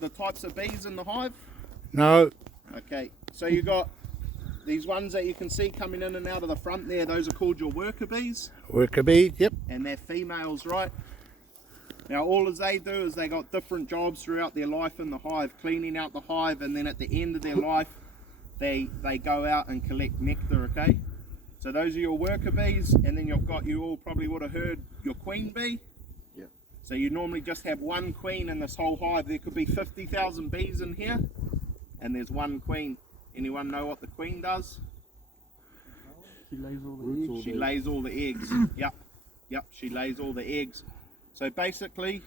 the types of bees in the hive? No. Okay, so you got these ones that you can see coming in and out of the front there. Those are called your worker bees. Worker bees, yep. And they're females, right? Now all as they do is they got different jobs throughout their life in the hive, cleaning out the hive, and then at the end of their life they go out and collect nectar, okay? So those are your worker bees, and then you all probably would have heard your queen bee. Yeah. So you normally just have one queen in this whole hive. There could be 50,000 bees in here, and there's one queen. Anyone know what the queen does? She lays all the eggs. She lays all the eggs. Yep, she lays all the eggs. So basically,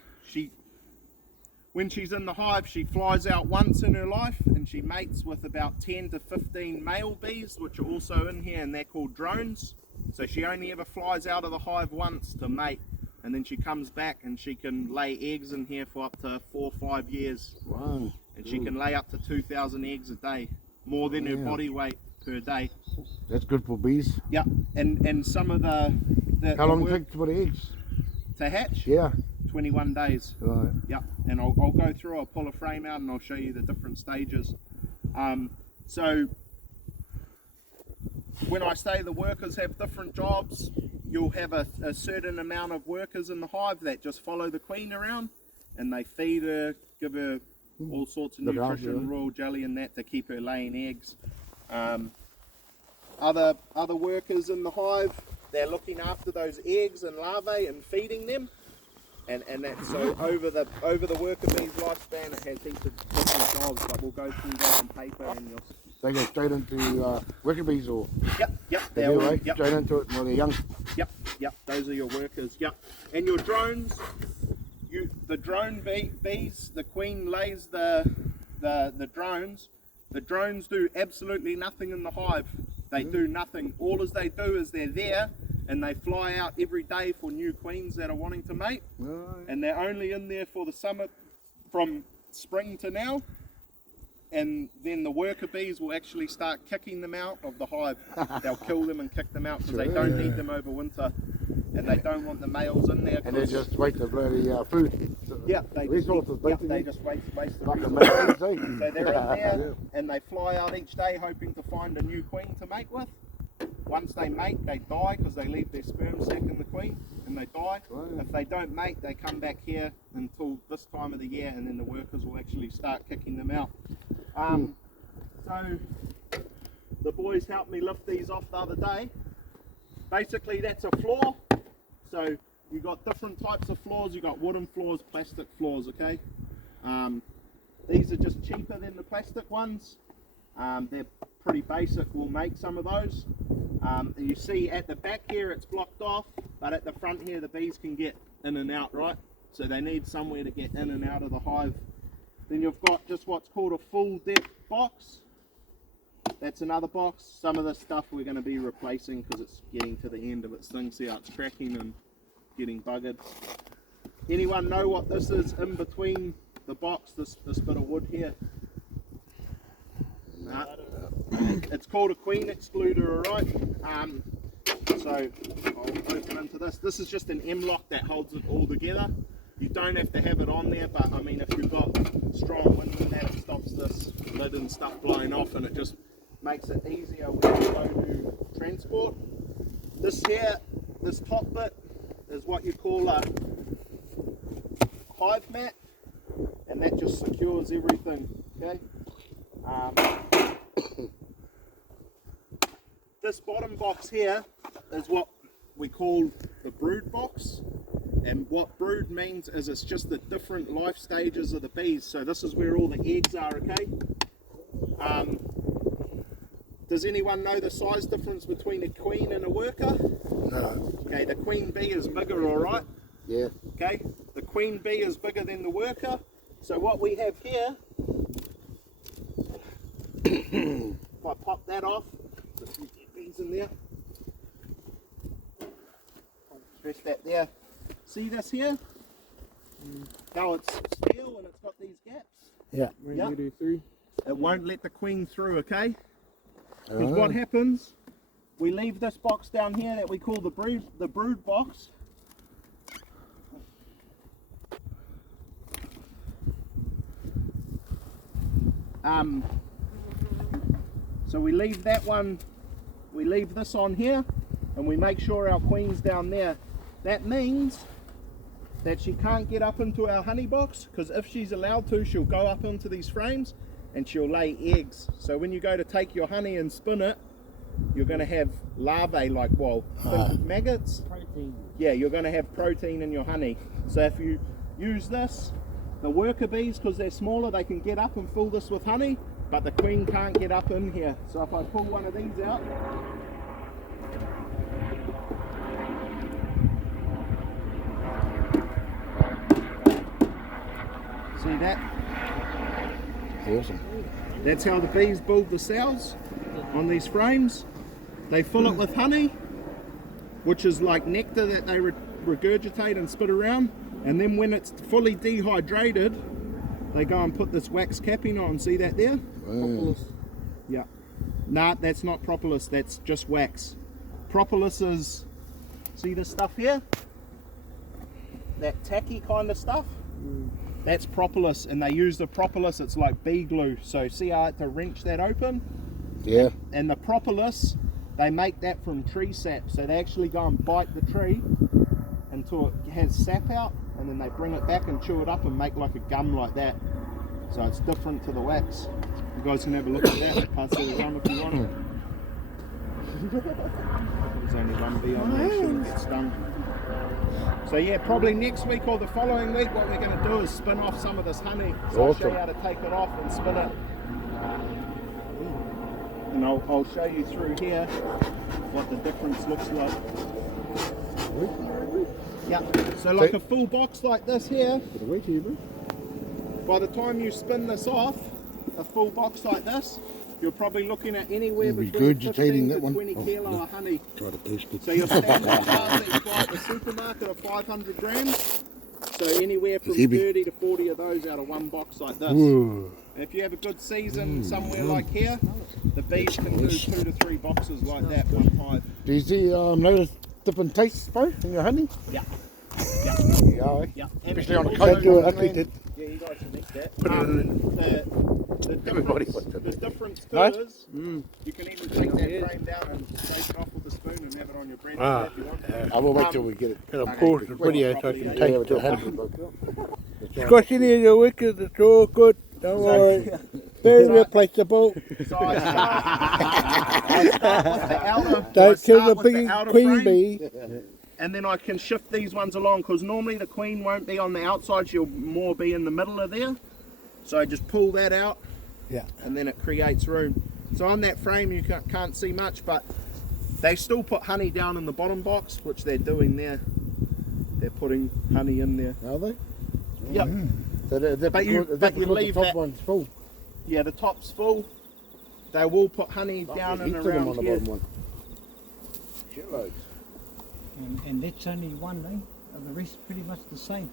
when she's in the hive, she flies out once in her life and she mates with about 10 to 15 male bees, which are also in here, and they're called drones. So she only ever flies out of the hive once to mate, and then she comes back and she can lay eggs in here for up to 4 or 5 years. Wow. And she can lay up to 2,000 eggs a day, more than her body weight per day. That's good for bees. Yeah, and some of the How long does it take for the eggs? to hatch? Yeah. 21 days. Right. Yeah, and I'll go through, I'll pull a frame out and I'll show you the different stages. So when I say the workers have different jobs, you'll have a certain amount of workers in the hive that just follow the queen around, and they feed her, give her all sorts of nutrition, royal jelly and that to keep her laying eggs. Other workers in the hive, they're looking after those eggs and larvae and feeding them. And that, so over the worker bee's lifespan, it has heaps of different jobs, but we'll go through that on paper and you'll. They go straight into worker bees, or Yep. they're all, Yep. straight into it when they're young. Yep. Those are your workers. Yep. And your drones, the drone bees, the queen lays the drones. The drones do absolutely nothing in the hive. They do nothing. All as they do is they're there, and they fly out every day for new queens that are wanting to mate. Right. And they're only in there for the summer, from spring to now. And then the worker bees will actually start kicking them out of the hive. They'll kill them and kick them out because they don't need them over winter, and they don't want the males in there. And they just waste the bloody food. Yeah, they just waste the Like the resources. males, eh? So they're in there and they fly out each day hoping to find a new queen to mate with. Once they mate, they die because they leave their sperm sac in the queen and they die. Wow. If they don't mate, they come back here until this time of the year, and then the workers will actually start kicking them out. So the boys helped me lift these off the other day. Basically that's a floor. So you've got different types of floors. You've got wooden floors, plastic floors, okay? These are just cheaper than the plastic ones. They're pretty basic. We'll make some of those. You see at the back here it's blocked off, but at the front here the bees can get in and out, right? So they need somewhere to get in and out of the hive. Then you've got just what's called a full depth box. That's another box. Some of the stuff we're going to be replacing because it's getting to the end of its thing. See how it's cracking and getting buggered. Anyone know what this is in between the box, this bit of wood here? No. It's called a queen excluder, alright? So I'll open into this. This is just an M-lock that holds it all together. You don't have to have it on there, but I mean if you've got strong wind in that, it stops this lid and stuff blowing off, and it just makes it easier when you go to transport. This here, this top bit is what you call a hive mat, and that just secures everything, okay? This bottom box here is what we call the brood box, and what brood means is it's just the different life stages of the bees. So this is where all the eggs are, okay? Does anyone know the size difference between a queen and a worker? No. Okay, the queen bee is bigger, alright? Yeah. Okay, the queen bee is bigger than the worker. So what we have here, if I pop that off, there's a few bees in there. I'll press that there. See this here? Now it's steel and it's got these gaps. Yeah. Yeah. It won't let the queen through, okay? Because Oh. what happens, we leave this box down here that we call the brood box. So we leave that one, we leave this on here, and we make sure our queen's down there. That means that she can't get up into our honey box, because if she's allowed to, she'll go up into these frames and she'll lay eggs. So when you go to take your honey and spin it, you're going to have larvae, like, well, maggots. Protein. Yeah, you're going to have protein in your honey. So if you use this, the worker bees, because they're smaller, they can get up and fill this with honey, but the queen can't get up in here. So if I pull one of these out, see that? Awesome. That's how the bees build the cells on these frames. They fill it with honey, which is like nectar that they regurgitate and spit around, and then when it's fully dehydrated, they go and put this wax capping on. See that there? Propolis. Yeah. Nah, that's not propolis, that's just wax. Propolis is, see this stuff here? That tacky kind of stuff? That's propolis, and they use the propolis, it's like bee glue. So see how I had to wrench that open? Yeah. And the propolis, they make that from tree sap. So they actually go and bite the tree until it has sap out, and then they bring it back and chew it up and make like a gum like that. So it's different to the wax. You guys can have a look at that. Pass it around if you want it. There's only one bee on there, shouldn't get stung. So yeah, probably next week or the following week, what we're going to do is spin off some of this honey. So I'll show you how to take it off and spin it. And I'll show you through here what the difference looks like. Yeah, so like a full box like this here, by the time you spin this off, a full box like this, you're probably looking at anywhere between 15 to 20 kilo of honey. Try to taste it. So your standard size that you buy at the supermarket are 500 grams. So anywhere from 30 to 40 of those out of one box like this. Ooh. And if you have a good season somewhere like here, the bees can do 2 to 3 boxes like that, one hive. Do you see, notice different tastes, bro, in your honey? Yeah. Yeah. Yeah. Especially on a also- cold one. Yeah, you guys can mix that. Put it in. Everybody wants to the difference too Right? is you can even take that frame down and scrape it off with a spoon and have it on your bread if you want. I will wait till we get it. And of course, the video so I can Yeah, take with it. your hand. Squash in your wicked, it's all good. Don't worry. Very replaceable. So I start with the outer, Don't kill the with big outer queen frame, bee. and then I can shift these ones along, because normally the queen won't be on the outside, she'll more be in the middle of there. So I just pull that out, Yeah. and then it creates room. So on that frame you can't see much, but they still put honey down in the bottom box, which they're doing there. They're putting honey in there. Are they? Yep. So But you leave the top that- one's full. Yeah, the top's full. They will put honey down and Heaps of them on around the here. bottom one. Shitloads. And that's only one, eh? And the rest pretty much the same.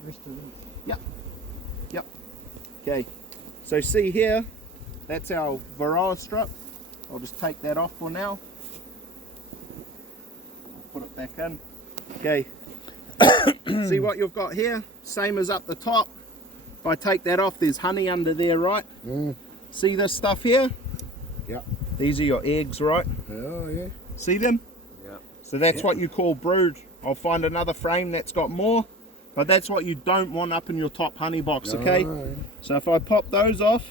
The rest of them. Yep. Okay. So see here, that's our varroa strip. I'll just take that off for now. Put it back in. Okay. See what you've got here? Same as up the top. If I take that off, there's honey under there, right? See this stuff here? Yep. These are your eggs, right? Oh, yeah. See them? Yeah. So that's what you call brood. I'll find another frame that's got more, but that's what you don't want up in your top honey box, okay? Oh, yeah. So if I pop those off,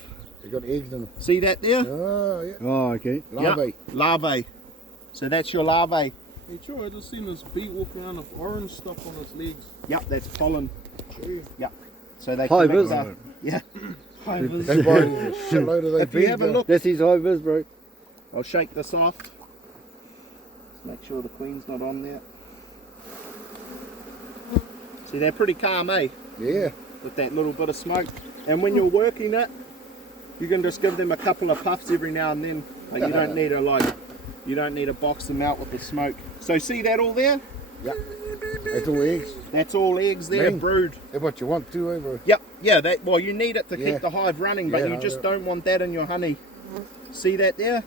They got eggs in them. see that there? Oh, yeah. Oh, okay. Larvae. Larvae. So that's your larvae. Hey, Joe, I just seen this bee walking around with orange stuff on its legs. Yep, that's pollen. Yep. So they Hivers. collect yeah. Hivers. They buy a shitload of those If you have a bees, look, That's his hivers, bro. I'll shake this off. Make sure the queen's not on there. See, they're pretty calm, eh? Yeah. With that little bit of smoke. And when you're working it, you can just give them a couple of puffs every now and then. Like you don't need to box them out with the smoke. So see that all there? Yep. That's all eggs. That's all eggs there, Man. brood. That's what you want to, bro. Yep, yeah, well you need it to Yeah. keep the hive running, but Yeah, you just yeah. don't want that in your honey. See that there?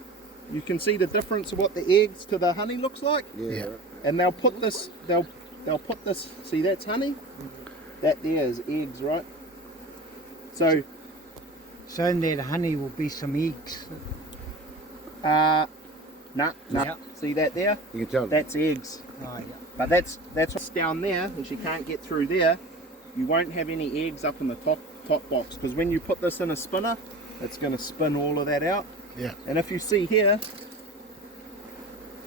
You can see the difference of what the eggs to the honey looks like? Yeah. And they'll put this, see that's honey? That there is eggs, right? So So in that honey will be some eggs. Nah. Yeah. See that there? You can tell. That's eggs. Oh, yeah. But that's what's down there, and she can't get through there. You won't have any eggs up in the top box, because when you put this in a spinner, it's going to spin all of that out. Yeah. And if you see here,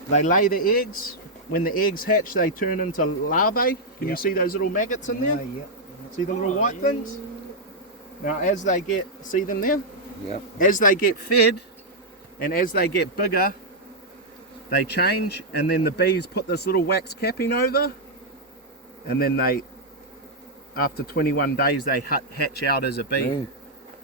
they lay the eggs. When the eggs hatch, they turn into larvae. Can you see those little maggots in there? Oh, yeah. See the little white things? Now as they get, see them there? Yeah. As they get fed and as they get bigger, they change, and then the bees put this little wax capping over, and then they, after 21 days, they hatch out as a bee.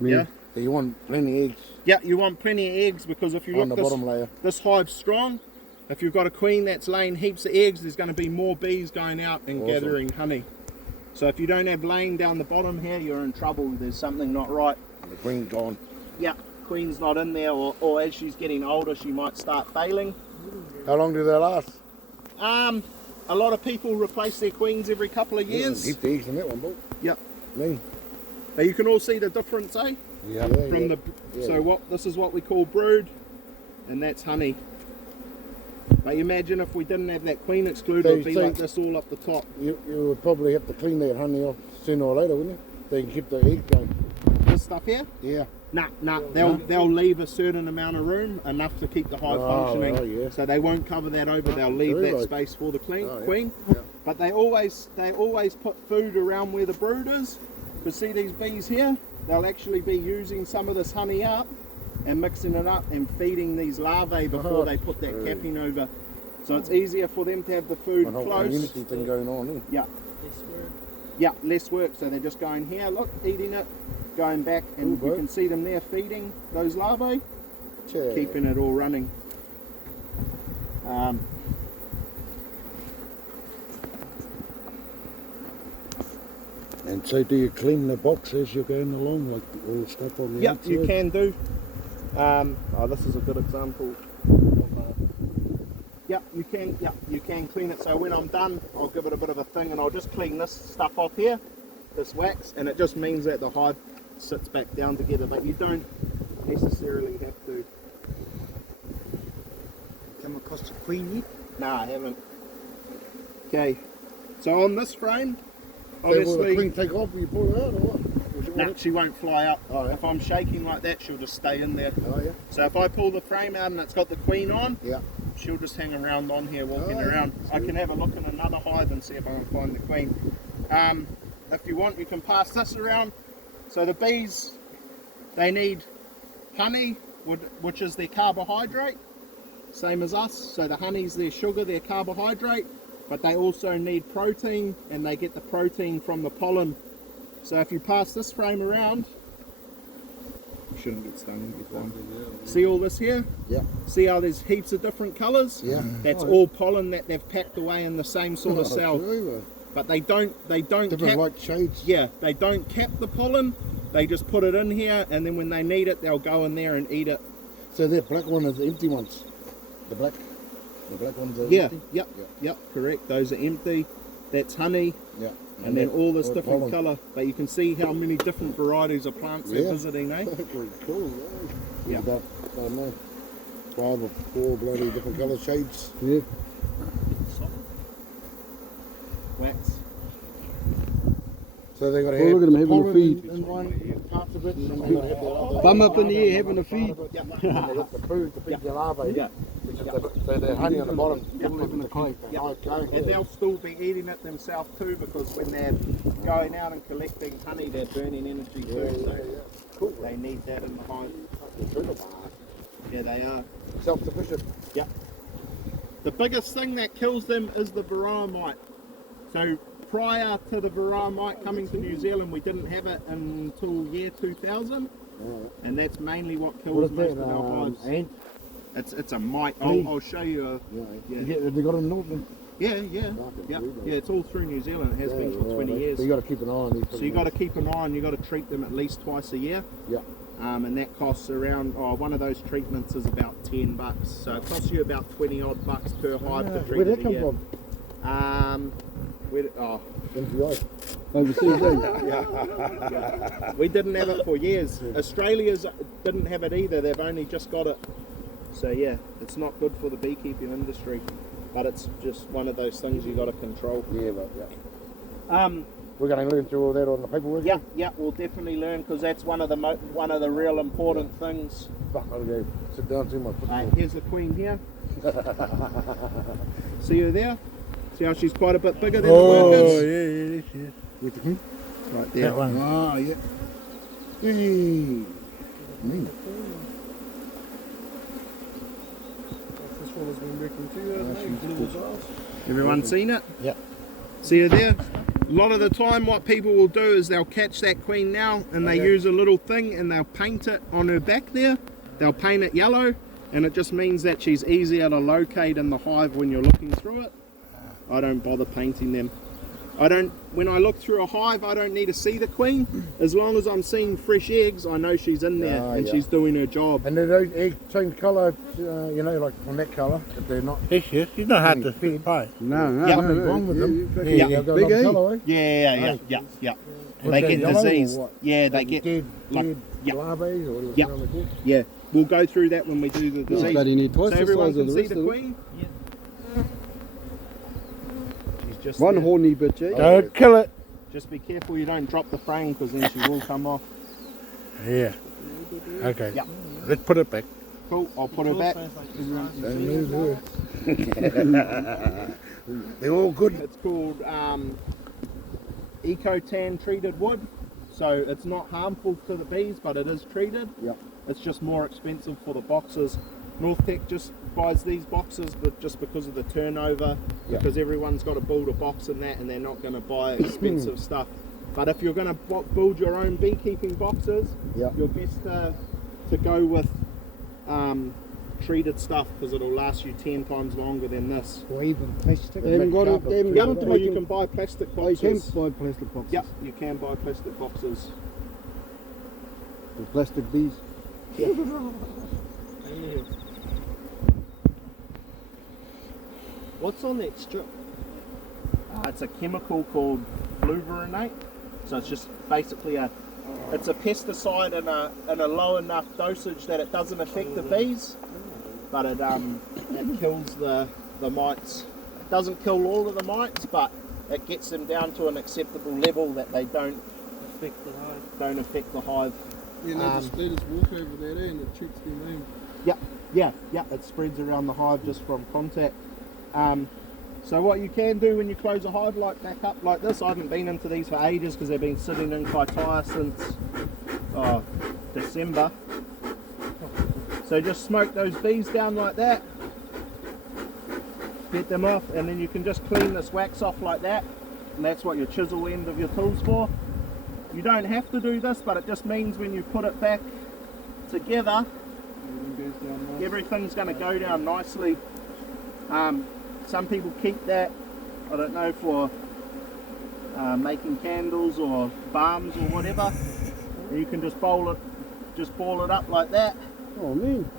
Yeah? So you want plenty of eggs Yeah, you want plenty of eggs, because if you on the look bottom layer. this hive's strong. If you've got a queen that's laying heaps of eggs, there's going to be more bees going out and Awesome. gathering honey. So if you don't have laying down the bottom here, you're in trouble. There's something not right. The queen's gone. Yeah, queen's not in there, or as she's getting older, she might start failing. How long do they last? A lot of people replace their queens every couple of years. Keep the eggs in that one, boy. Yep. Me. But you can all see the difference, eh? Yeah. From the so this is what we call brood, and that's honey. But imagine if we didn't have that queen excluded, So it'd be like this all up the top. You would probably have to clean that honey off sooner or later, wouldn't you? So you can keep the eggs going. This stuff here? Yeah. Nah. They'll leave a certain amount of room, enough to keep the hive functioning. Oh, yeah. So they won't cover that over. They'll leave Very that right. space for the queen. Oh, yeah. Yeah. But they always put food around where the brood is. Because see these bees here? They'll actually be using some of this honey up and mixing it up and feeding these larvae before they put that capping over. So it's easier for them to have the food One whole close. community thing going on, eh? Yeah. Yeah, less work. So they're just going here, look, eating it, going back, and you can see them there feeding those larvae, keeping it all running. And so do you clean the box as you're going along, like all the stuff on the Yeah, outside? you can do. This is a good example. Yeah, you can clean it. So when I'm done, I'll give it a bit of a thing, and I'll just clean this stuff off here, this wax, and it just means that the hive sits back down together. But you don't necessarily have to. Come across the queen yet? Nah, I haven't. Okay, so on this frame, So will the obviously, queen take off when you pull it out, or what? nah, she won't fly up. Oh, yeah. If I'm shaking like that, she'll just stay in there. Oh, yeah. So if I pull the frame out and it's got the queen on, Yeah. she'll just hang around on here, walking Oh, around. I can have a look in another hive and see if I can find the queen. If you want, you can pass this around. So the bees, they need honey, which is their carbohydrate, same as us. So the honey's their sugar, their carbohydrate, but they also need protein, and they get the protein from the pollen. So if you pass this frame around, you shouldn't get stung. You'll be fine. See all this here? Yeah. See how there's heaps of different colours? Yeah. That's all pollen that they've packed away in the same sort of cell. Really? But they don't Different cap, white shades. yeah, they don't cap the pollen. They just put it in here, and then when they need it, they'll go in there and eat it. So that black one is the empty ones. The black ones are Yeah, empty? yep, correct. Those are empty. That's honey, Yeah. and then all this all different pollen. colour. But you can see how many different varieties of plants they're Yeah. visiting, eh? Pretty cool. Yeah. About, I don't know, 5 or 4 bloody different colour shades. Yeah. Wax. So they got to Oh, have look at 'em having a pollen feed. in one part of it, and then they got to have the other. Bum up in the air having a feed. Yep. And they got the food to feed the larvae. Yeah. So the honey on the bottom. Having a feed. And they'll still be eating it themselves too, because when they're going out and collecting honey, they're burning energy too. So Cool. they need that in the hive. Yeah, they are. Self-sufficient. The biggest thing that kills them is the varroa mite. So prior to the varroa mite coming to New Zealand, we didn't have it until year 2000, and that's mainly what kills What is most that? of our hives. Ant? It's a mite. Flea? I'll show you. Yeah. Yeah. Have they got it in Northern? Yeah. Yeah. It's all through New Zealand. It has been for 20 years. So you got to keep an eye on these. So you got to keep an eye on. You got to treat them at least twice a year. Yeah. And that costs around. One of those treatments is about $10. So it costs you about 20 odd bucks per hive to treat Where'd it that a come year. from? Where, NPI. overseas. We didn't have it for years. Australia's didn't have it either. They've only just got it. So yeah, it's not good for the beekeeping industry, but it's just one of those things you got to control. Yeah, but yeah. We're going to learn through all that on the paperwork. Yeah, yeah, we'll definitely learn because that's one of the real important things. Fuck, I'll go sit down to my foot. Here's the queen here. See her there? See how she's quite a bit bigger than the workers? yeah. With the king? Right there. That one. Ah, yeah. Hey. This one has been working too, hasn't it? Blew us off. Everyone seen it? Yep. See her there? A lot of the time what people will do is they'll catch that queen now and they use a little thing and they'll paint it on her back there. They'll paint it yellow and it just means that she's easier to locate in the hive when you're looking through it. I don't bother painting them. When I look through a hive, I don't need to see the queen. As long as I'm seeing fresh eggs, I know she's in there and she's doing her job. And do those eggs change colour, you know, like from that colour, if they're not... Yes, she's not hard to feed. No, Yeah. nothing wrong with them. Yeah. They'll go Big another egg. colour, eh? Yeah. What's They that, get yellow or diseased. what? Yeah, they Like get, dead yeah. larvae or whatever Yeah. they're called. yeah. We'll go through that when we do the disease. But you need twice So the everyone size of can the see rest the of them. queen? She's just One there. horny bitch, eh? Don't kill it. Just be careful you don't drop the frame because then she will come off. Yeah. Okay. Yeah. Let's put it back. Cool, I'll put her back. Don't lose her. They're all good. It's called Ecotan treated wood. So it's not harmful to the bees, but it is treated. Yep. It's just more expensive for the boxes. North Tech just buys these boxes, but just because of the turnover, Yep. because everyone's got to build a box in that, and they're not going to buy expensive stuff. But if you're going to build your own beekeeping boxes, Yep. you're best to go with treated stuff because it'll last you 10 times longer than this. Or even plastic. They haven't got it. They haven't Yep, got it. or you can buy plastic Oh, you can boxes. buy plastic boxes. Yep, you can buy plastic boxes. The plastic bees. What's on that strip? It's a chemical called fluvorinate. So it's just basically it's a pesticide in a low enough dosage that it doesn't affect the bees, but it kills the mites. It doesn't kill all of the mites, but it gets them down to an acceptable level that they don't affect the hive. Yeah, they just walk over that, eh, and it checks their name. Yeah, it spreads around the hive just from contact. So what you can do when you close a hive back up like this, I haven't been into these for ages because they've been sitting in Kaitaia since December. So just smoke those bees down like that, get them off, and then you can just clean this wax off like that, and that's what your chisel end of your tool's for. You don't have to do this, but it just means when you put it back together, everything's going to go down nicely. Some people keep that, I don't know, for making candles or balms or whatever. You can just ball it up like that. Oh man.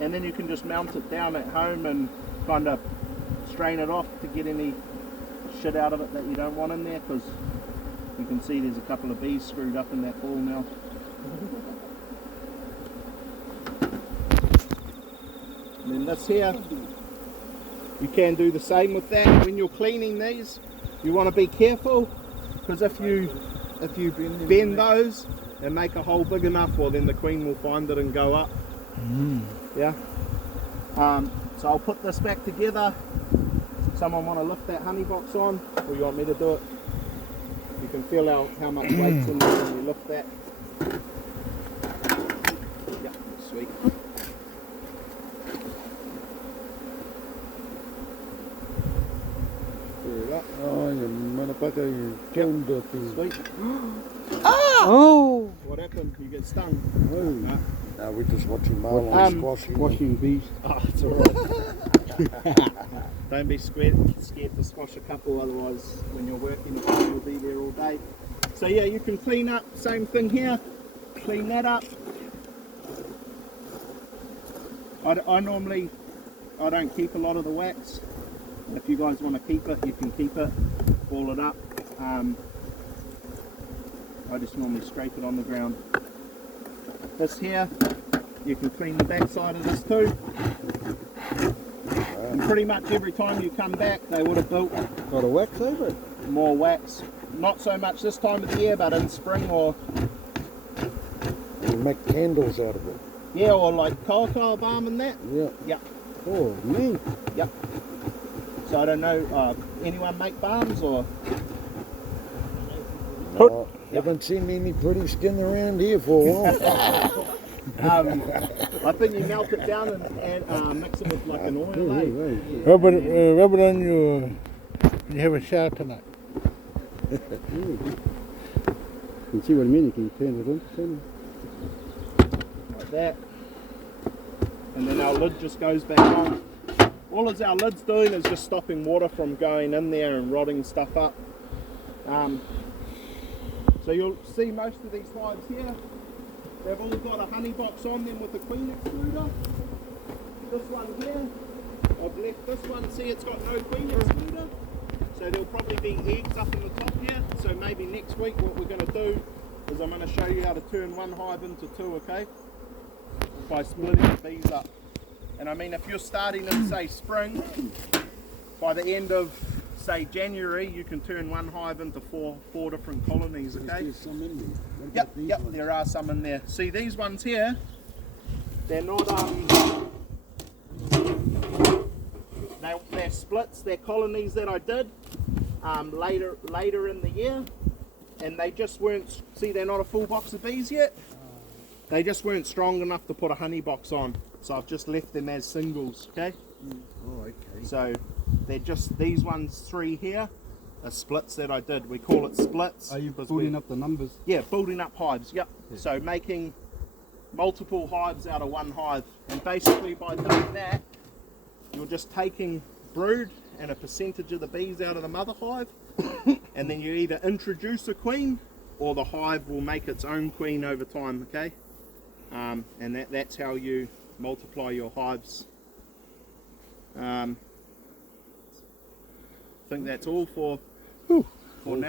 And then you can just mount it down at home and kind of strain it off to get any shit out of it that you don't want in there, because you can see there's a couple of bees screwed up in that ball now. And then this here, you can do the same with that. When you're cleaning these, you want to be careful, because if you bend those and make a hole big enough, well then the queen will find it and go up. Yeah. So I'll put this back together. Someone want to lift that honey box on, or you want me to do it? You can feel how much weight's in there when you lift that. Yeah, sweet. Oh, you motherfucker, you killed the thing. Sweet. Oh! What happened? You get stung? Oh. No, we're just watching Marlon squashing. Washing bees. Oh, it's alright. Don't be scared to squash a couple, otherwise when you're working you'll be there all day. So yeah, you can clean up, same thing here, clean that up. I don't keep a lot of the wax. If you guys want to keep it, you can keep it, ball it up. I just normally scrape it on the ground. This here, you can clean the back side of this too. And pretty much every time you come back, they would have built Got a wax over it. more wax. Not so much this time of the year, but in spring or You make candles out of it. yeah, or like cocoa balm and that. Yeah. Yep, Oh, man. yep. So I don't know, anyone make balms or? No, haven't seen any pretty skin around here for a while. I think you melt it down and mix it with like an oil. Eh? Rub it on your. You have a shower tonight. You can see what I mean. You can turn it on. Turn Like that. And then our lid just goes back on. All our lid's doing is just stopping water from going in there and rotting stuff up. So you'll see most of these hives here, they've all got a honey box on them with a queen excluder. This one here, I've left this one, see it's got no queen excluder. So there'll probably be eggs up in the top here. So maybe next week what we're going to do is I'm going to show you how to turn one hive into two, okay? By splitting the bees up. And I mean, if you're starting in, say, spring, by the end of, say, January, you can turn one hive into four different colonies, okay? There's some in there. What Yep, about these yep, ones? there are some in there. See, these ones here, they're not, they're splits, they're colonies that I did later in the year, and they just weren't, see, they're not a full box of bees yet. They just weren't strong enough to put a honey box on, so I've just left them as singles, okay? Oh, okay. So they're just, these ones three here are splits that I did. We call it splits. Are you because building up the numbers? Yeah, building up hives, yep. So making multiple hives out of one hive. And basically by doing that, you're just taking brood and a percentage of the bees out of the mother hive, and then you either introduce a queen or the hive will make its own queen over time, okay? And that's how you multiply your hives. I think that's all for now.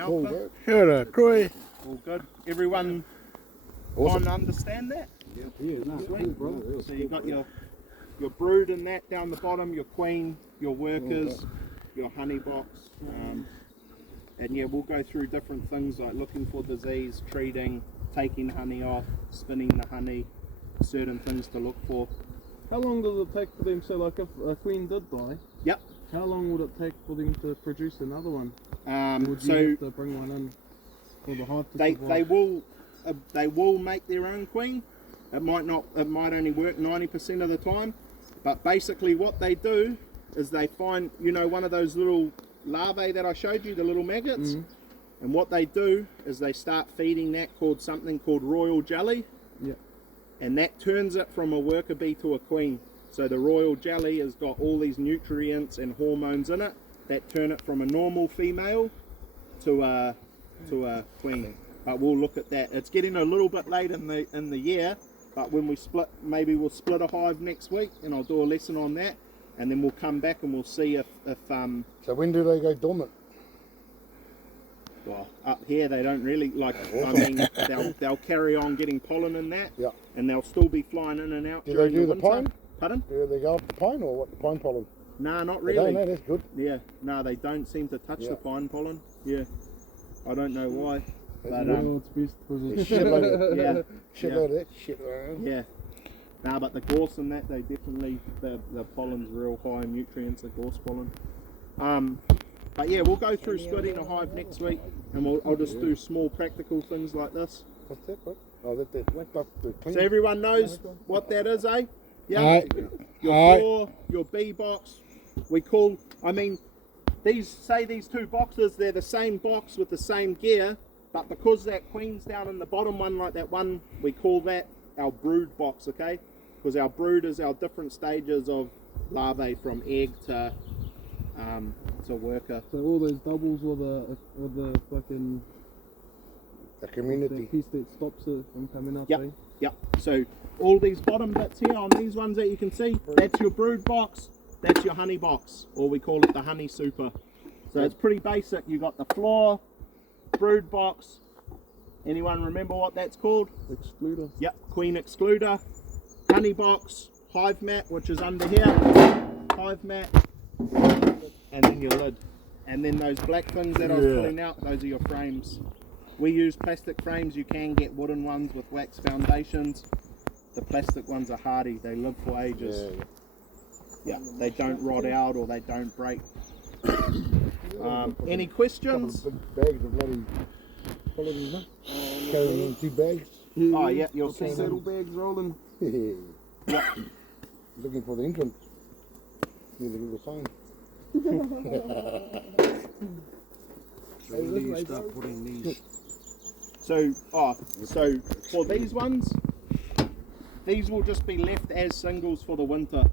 Cool, Phil. bro. Shut up, Troy. All good. Everyone Awesome. kind of understand that? Yeah, no, cool, bro. So you've got your brood in that down the bottom, your queen, your workers, your honey box, and yeah, we'll go through different things like looking for disease, treating, taking honey off, spinning the honey, certain things to look for. How long does it take for them? So, like, if a queen did die, Yep. how long would it take for them to produce another one? Would you So have to bring one in for the hive to survive? they will make their own queen. It might not. It might only work 90% of the time. But basically, what they do is they find, you know, one of those little larvae that I showed you, the little maggots. And what they do is they start feeding that something called royal jelly. Yeah. And that turns it from a worker bee to a queen. So the royal jelly has got all these nutrients and hormones in it that turn it from a normal female to a queen. But we'll look at that. It's getting a little bit late in the year, but when we split, maybe we'll split a hive next week, and I'll do a lesson on that, and then we'll come back and we'll see if So when do they go dormant? well, up here they don't really like. I mean, they'll carry on getting pollen in that, Yeah. and they'll still be flying in and out. Do during they do the winter. pine? Pardon? Do they go up the pine or what? The pine pollen? No, not They really. don't, no, that's good. Yeah, no, they don't seem to touch Yeah. the pine pollen. Yeah, I don't know why. But Well, it's best because There's it's shitload of, yeah, shitload of that shit around. yeah. No, but the gorse and that, they definitely, the pollen's real high in nutrients, the gorse pollen. But yeah, we'll go through splitting a hive next week, and I'll just do small practical things like this. What's that, bro? Oh, that's stuff to clean. So everyone knows what that is, eh? Yeah. Alright. Your Alright. floor, your bee box. We call, I mean, these two boxes, they're the same box with the same gear, but because that queen's down in the bottom one, like that one, we call that our brood box, okay? Because our brood is our different stages of larvae from egg to worker. so all those doubles or the fucking The the community. piece that stops it from coming up. Yep. Eh? Yep. So all these bottom bits here on these ones that you can see, that's your brood box. that's your honey box, or we call it the honey super. So it's pretty basic. You got the floor, brood box. Anyone remember what that's called? Excluder. Yep, queen excluder, honey box, hive mat, which is under here, hive mat, and then your lid. And then those black things that I was pulling out, those are your frames. We use plastic frames. You can get wooden ones with wax foundations. The plastic ones are hardy. They live for ages. Yeah, they don't rot out or they don't break. Any questions? Couple of big bags of bloody holidays, huh? Carrying in 2 bags. Oh yeah, you'll see Saddle them. bags rolling. Yeah. Looking for the entrance. Need a little sign. So when do you start putting these? So for these ones, these will just be left as singles for the winter.